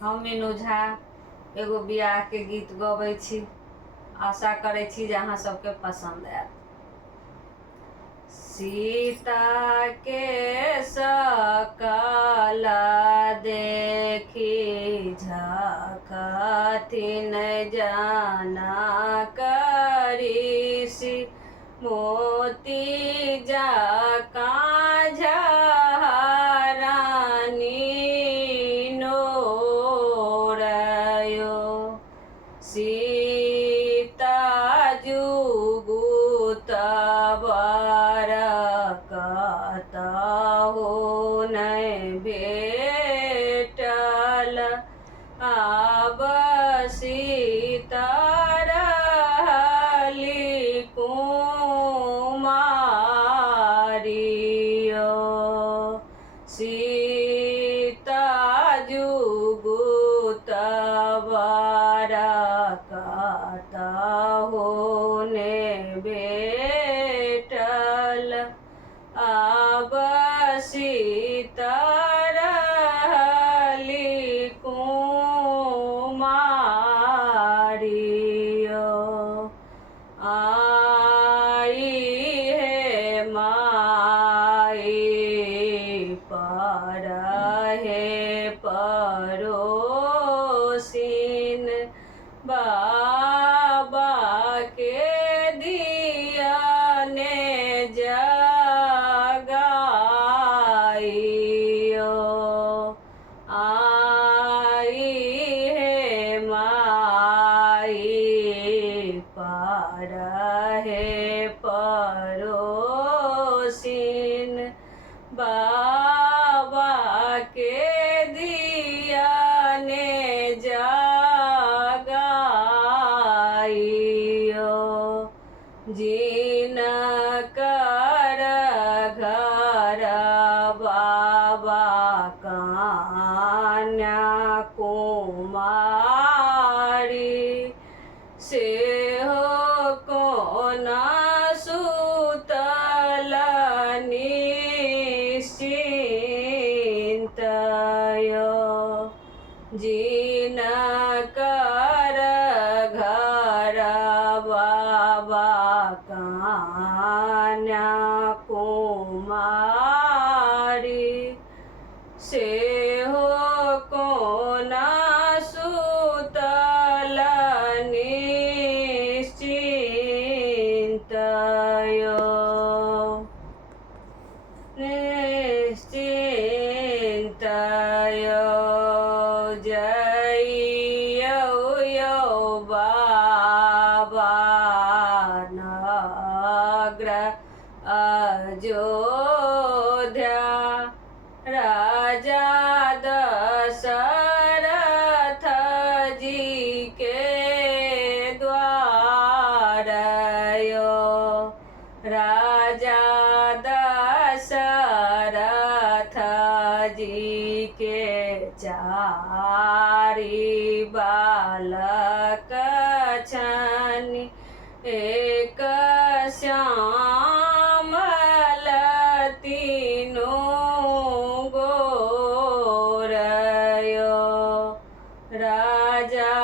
हम मीनू झा एगो बियाह के गीत गबै छी। आशा करै छी जे अहाँ सबके पसंद आयत। सीता के सकल देखी झखथिन जनकऋषि मोती जकाँ झहरानी नोरयो। सीता जुगुत बर कतहु नहि भेटल, आब सीता रहली कुमारियो। सीता जुगुत बर कतहु ने भेटल, आब सीता रहली कुमारियो। आई हे माई पर हे परोसिन, बाबा के दियने जगाइयो। आई हे माई पर हे परोसिन, बाबा के दियने जगाइयो। जिनकर घर बाबा कन्या कुमारी, सेहो कोना सुतल निश्चिन्तयो। जिनकर घर बाबा कन्या कुमारी, सेहो कोना सुतल निश्चिन्तयो। निश्चिन्तयो जइयौ यौ बाबा नगर अयोध्या, राजा दशरथ जी के द्वार यो। राजा दशरथ जी के चारि बालक छनि, एक श्यामल तीनू गोरयो। राजा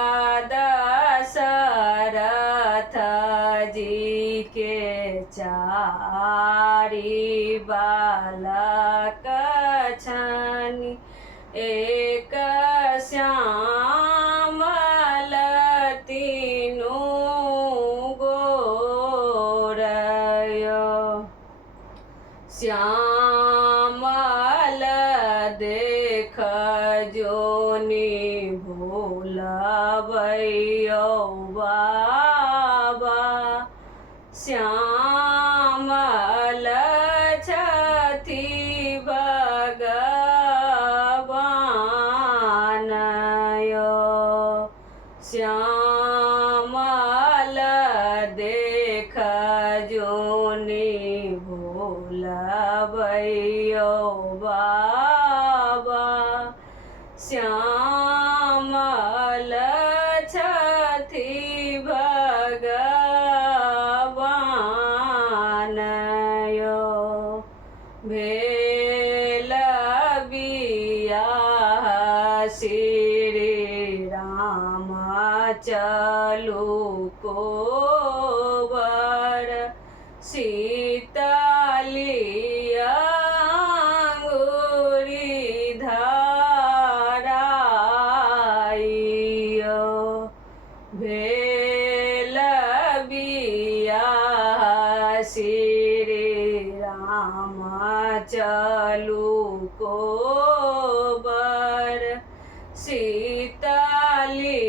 दशरथ जी के चारि बालक छनि, एक श्यामल तीनू गोरयो। श्यामल देख जोनी भूलबैयौ बाबा, श्यामल छथि भगवान यो। श्यामल देख जोनी भूलबैयौ बाबा, श्यामल छथि भगवान यो। भेल बियाह श्री चलू कोबर शीतली अंगुरी धराइयो भेल बियाह श्री राम चलू कोबर शीतली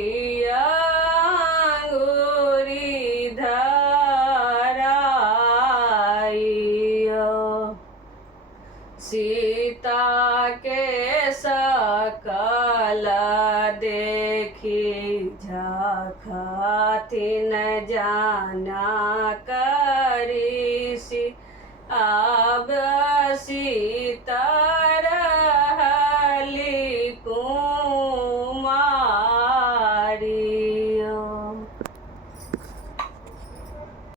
अंगुरी धराइयो सीता के सकल देखी झखथिन जनक